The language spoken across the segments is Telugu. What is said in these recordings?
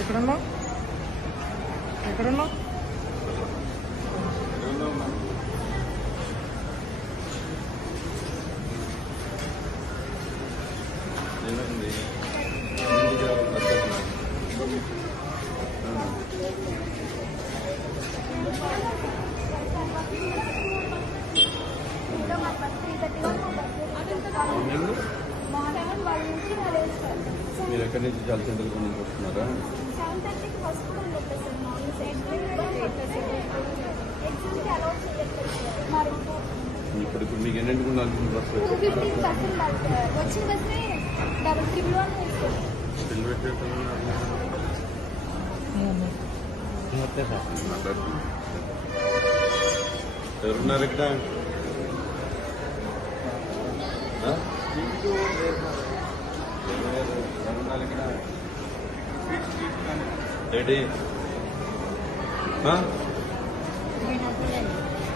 ఎక్కడన్నా ఎక్కడన్నా మీరు ఎక్కడి నుంచి జలచంద్రపురం నుంచి సెవెన్ థర్టీకి ఫస్ట్ కూడా చెప్పేసారు మార్నింగ్ ఎగ్జామ్కి అలౌట్ చేయట్లేదు. మా రూట్ ఇప్పుడు మీకు ఎన్నింటికి ఉండాల్సిన bus two fifteen percent sir వచ్చిన బస్సే డబుల్ ట్రిపుల్ వన్ ఎవరున్నారు ఇక్కడ? ఎవరున్నారు ఇక్కడ ఏంటి?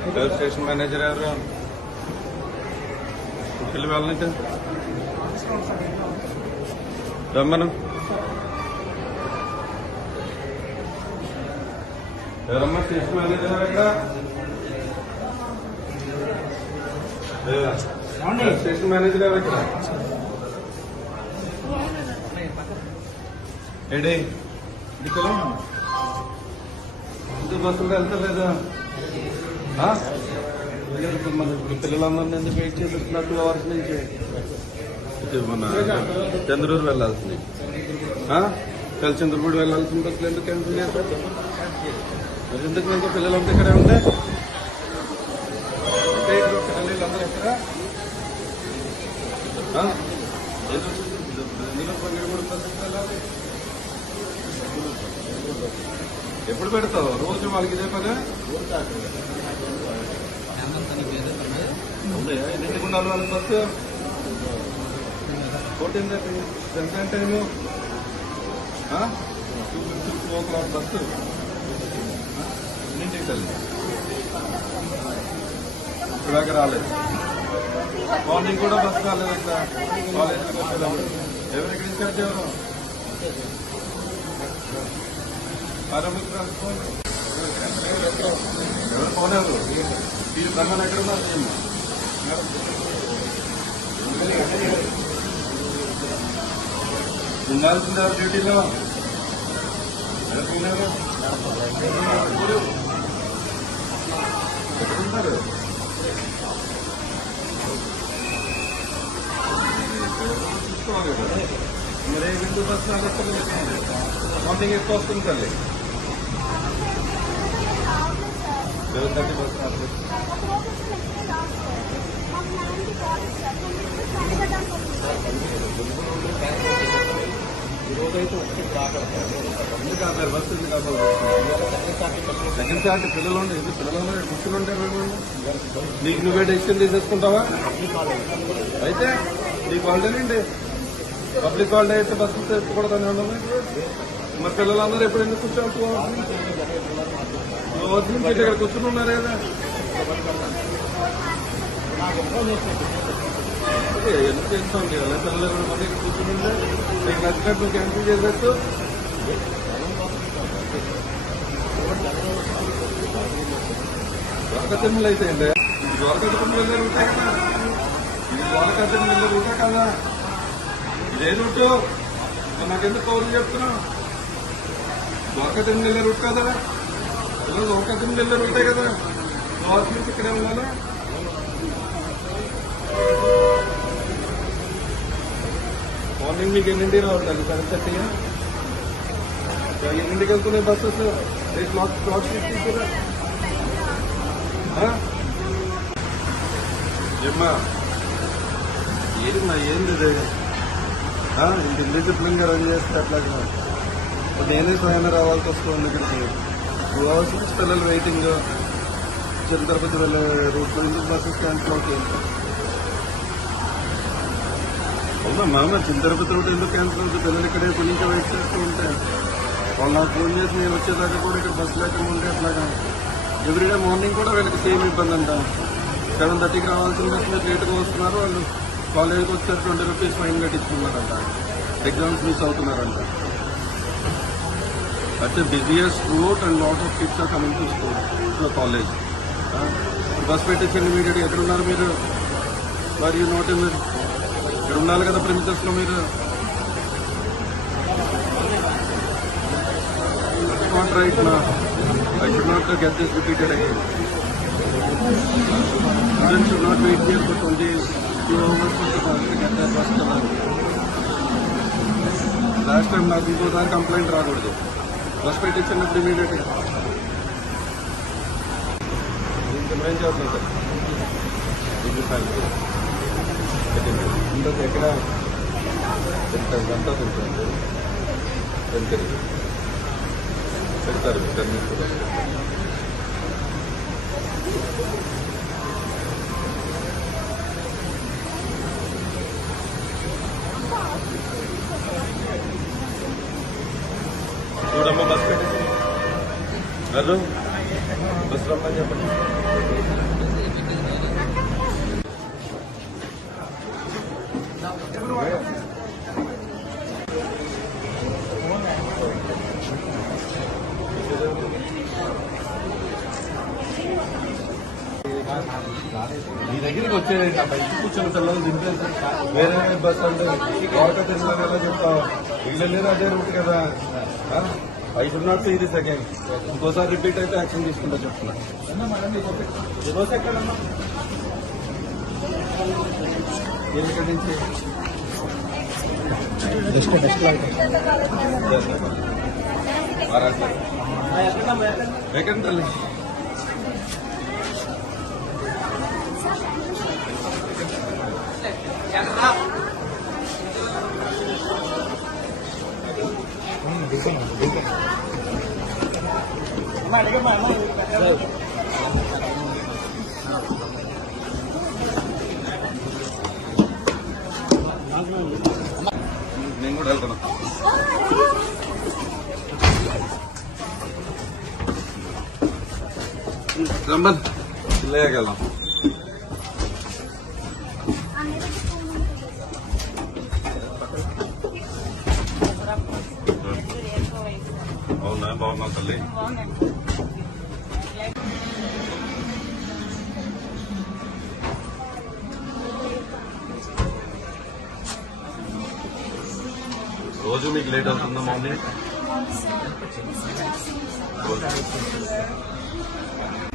ఎవరు స్టేషన్ మేనేజర్ ఎవరు? పిల్లలు వెళ్ళనిచ్చా రమ్మను. ఎవరమ్మా స్టేషన్ మేనేజర్ ఎవరు ఇక్కడ స్టేషన్ మేనేజర్ ఎవరు ఇక్కడ? ఏడి ఇక్కడ ఇంటి బస్సులు వెళ్తలేదా మన పిల్లలందరినీ ఎందుకు వెయిట్ చేసేస్తున్నారు టూ అవర్స్ నుంచి మన చంద్రూరు వెళ్ళాల్సింది చంద్రపూడి వెళ్ళాల్సిన బస్సులు ఎందుకు క్యాన్సిల్ చేశారు మరి ఎందుకు ఇంకా పిల్లలంతా ఇక్కడే ఉంటే పిల్లలందరూ ఎక్కడ? ఎందుకు? ఎందుకు పంగిడిపూడి బస్సు వెళ్ళాలి? ఎప్పుడు పెడతావు? రోజు వాళ్ళకి ఇదే పనే? ఎన్ని గుండాలు ఉండాలి వాళ్ళ బస్సు ఫోర్టీన్ థర్టీ ఎంత time? Two fifty two o'clock bus? ఎన్నింటికి తల్లి? ఇప్పటిదాకా రాలేదు. మార్నింగ్ కూడా బస్సు రాలేదు ఇక్కడ కాలేజీకి వచ్చేటప్పుడు. ఎవరు ఎక్కడ ఇన్ఛార్జ్ ఎవరు? ఆరోగ్య ఎవరు పోలేదు మీరు బ్రహ్మణ ఎక్కడ ఉన్నారు ఉండాల్సింది ఎవరు డ్యూటీలో ఎవరు పోయినారు? ఊరు. ఎక్కడ ఉంటారు చూసుకోవాలి కదా మరి విందు బస్సు రాలేదు మార్నింగ్ ఎక్కువ వస్తుంది తల్లి సెవెన్ థర్టీ బస్ రాలేదు ఎందుకు బస్సు ఎందుకు సెకండ్ సార్ట్ పిల్లలు ఉండే ఎందుకు పిల్లలు ఉండే కూర్చుని ఉంటారు నీకు నువ్వే డెసిషన్ తీసేసుకుంటావా అయితే నీకు హాలిడేనండి పబ్లిక్ హాలిడే అయితే బస్సు తెచ్చుకూడదని ఉండదు మరి పిల్లలందరూ ఎప్పుడు ఎందుకు కూర్చోవచ్చు రోజు నుంచి ఇక్కడ కూర్చుని ఉన్నారు కదా అదే, ఎందుకు చేస్తాం కదా పిల్లలు ఇరవై మంది ఇక్కడ కూర్చుని ఉంటే నీకు నచ్చినట్టు క్యాన్సిల్ చేసేస్తూ ద్వారకా అయితే ఏంటి ఇది ద్వారకా తిరుమల కదా. ఇది ద్వారకా తిరుమల కదా. ఇదే నాకెందుకు కౌలు చెప్తున్నావు ద్వారకా తిరుమల వెళ్ళే రూట్ కదా ఈరోజు ద్వారకా తిరుమల వెళ్ళే రూటే కదా. ద్వారకా నుంచి ఇక్కడే ఉండాలి? మార్నింగ్ మీకు ఎన్నింటి రావాలి సెవెన్ థర్టీగా ఎన్నింటికి వెళ్తున్నాయి బస్సెస్? క్లాక్ క్లాక్ తీసుకురా ఏమ్మా? ఏంటమ్మా ఏంది ఏం లేదు ఇంత ఇండిసిప్లిన్ రన్ చేస్తే అట్లాగా నేనే స్వయంగా రావాల్సి వస్తుంది ఇక్కడికి. టూ అవర్స్ నుంచి పిల్లలు వెయిటింగ్ చిన్న తిరుపతి వెళ్ళే రూట్ నుంచి బస్సు క్యాన్సిల్ అవునా మామ చిన్న తిరుపతి రూట్ ఎందుకు క్యాన్సిల్ అవుతుంది? పిల్లలు ఇక్కడే కొన్ని వెయిట్ చేస్తూ ఉంటే. వాళ్ళు నాకు ఫోన్ చేసి నేను వచ్చేదాకా కూడా ఇక్కడ బస్సు లేకుండా ఉంటే అట్లాగా. ఎవ్రీడే మార్నింగ్ కూడా వీళ్ళకి సేమ్ ఇబ్బంది అంట సెవెన్ థర్టీకి రావాల్సిన బస్సు మీరు లేట్గా వస్తున్నారు వాళ్ళు. కాలేజీకి వచ్చారు ట్వంటీ రూపీస్ ఫైన్ కట్టించుకున్నారంట. ఎగ్జామ్స్ మిస్ అవుతున్నారంట. That's busiest route and lot of kids are coming to school to college bus పెట్టించండి మీరు ఎక్కడ ఉన్నారు మీరు? మరి యూ నోట్ మీరు ఇక్కడ ఉండాలి కదా ప్రిమిసెస్లో మీరు? నాట్ రైట్ నా I should not get this repeated again students should not wait here for twenty two bus last time నాకు ఇంకోసారి కంప్లైంట్ రాకూడదు. బస్ పెట్టించినప్పుడు ఇమీడియట్ ఏం చేస్తాం సార్? ఇంకొక ఎక్కడ? టెన్ గంట ఉంటుంది? టెన్ పెడతారు. టెన్ మినిట్స్ హలో బస్ రమ్మని చెప్పండి మీ దగ్గరికి వచ్చేది నా బయట కూర్చొని పిల్లలు దింపేసి వేరే బస్ అంటే ద్వారకా తిరుమల ఎలా చెప్తావు? వీళ్ళు లేదు అదే రూట్ కదా. I should not see this again ఇంకోసారి రిపీట్ అయితే యాక్షన్ తీసుకుంటా చెప్తున్నా ఈ బస్ ఎక్కడన్నా ఎక్కడి నుంచి నేను కూడా వెళ్తున్నా రమ్మన్ పిల్లయ్యాకి వెళ్దాం అవునా బాగున్నా తల్లి? రోజు మీకు లేట్ అవుతుందా మార్నింగ్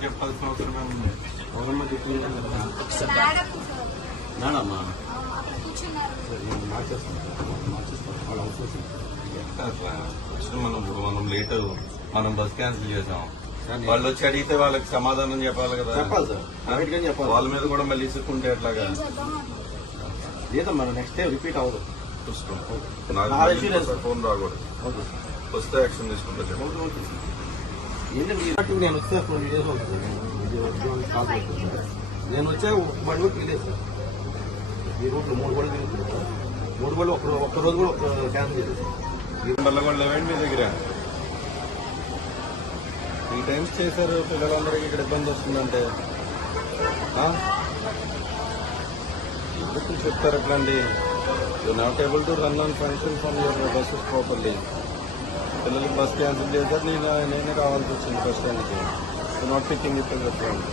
చెప్పాల్సిన అవసరం ఏముంది ఎవరమ్మా చెప్పింది మేడమ్మా అట్లా ఫస్ట్ మనం ఇప్పుడు మనం లేట్ మనం బస్ క్యాన్సిల్ చేసాం. వాళ్ళు వచ్చి అడిగితే వాళ్ళకి సమాధానం చెప్పాలి కదా. చెప్పాలి సార్. చెప్పాలి. వాళ్ళ మీద కూడా మళ్ళీ ఇసుక్కుంటే ఎట్లాగా? లేదమ్మా నెక్స్ట్ టైం రిపీట్ అవ్వదు. చూసుకో. నా assurance. ఫోన్ రాకూడదు. ఓకే వస్తే యాక్షన్ తీసుకుంటా చెప్పు. ఓకే ఓకే ఏంటంటే ఈ పార్టీకి నేను కాల్ చేస్తుంది సార్. నేను వచ్చే లేదు సార్ ఈ రూట్లో మూడు గోడలు తిరుగుతుంది మూడు గోడలు ఒక్క ఒక్క రోజు కూడా ఒక క్యాన్సిల్ చేసేది వల్ల లేవండి మీ దగ్గర. ఈ టైమ్స్ చేశారు పిల్లలందరికీ ఇక్కడ ఇబ్బంది వస్తుందంటే. ఎందుకు చెప్తారు అట్లాంటి you not able to run on function from your buses properly పిల్లలకి బస్ క్యాన్సిల్ చేశారు నేను నేనే రావాల్సి వచ్చింది బస్ స్టాండ్కి యూ నాట్ పికింగ్ ఇప్పుడు చెప్పండి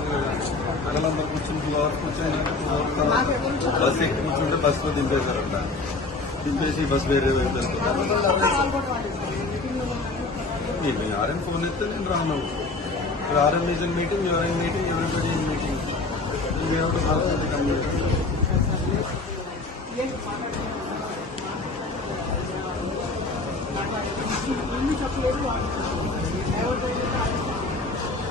అగలంతా కూర్చుని టూ అవర్స్ కూర్చొని బస్ ఎక్కి కూర్చుంటే బస్సులో దింపేశారంట. దింపేసి బస్ వేరే వైపు ఆర్ఎం ఫోన్ ఎత్తే నేను రాను. ఇక్కడ RM is meeting your meeting everybody in meeting మీరు ఒకటి బాగుంది కమ్యూనిటీ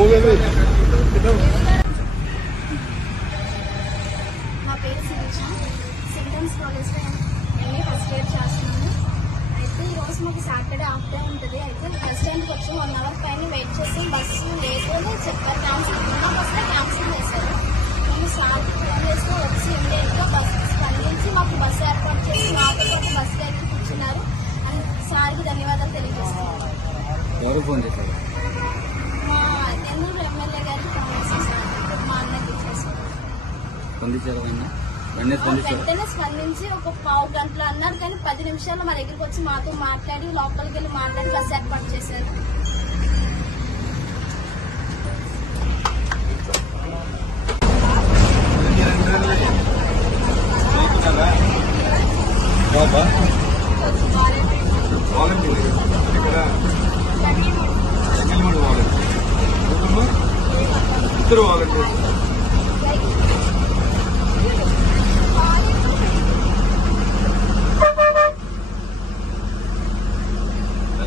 Vamos ver, వారికి ధన్యవాదాలు తెలియజేస్తున్నాను. ఫోన్ చేశారు? ఎమ్మెల్యే గారికి ఫోన్ చేశాను. మా స్పందించి ఒక పావు గంటలు అన్నారు కానీ పది నిమిషాలు మా దగ్గరికి వచ్చి మాతో మాట్లాడి లోపలికి వెళ్ళి మాట్లాడి కాసేపు పని చేశారు.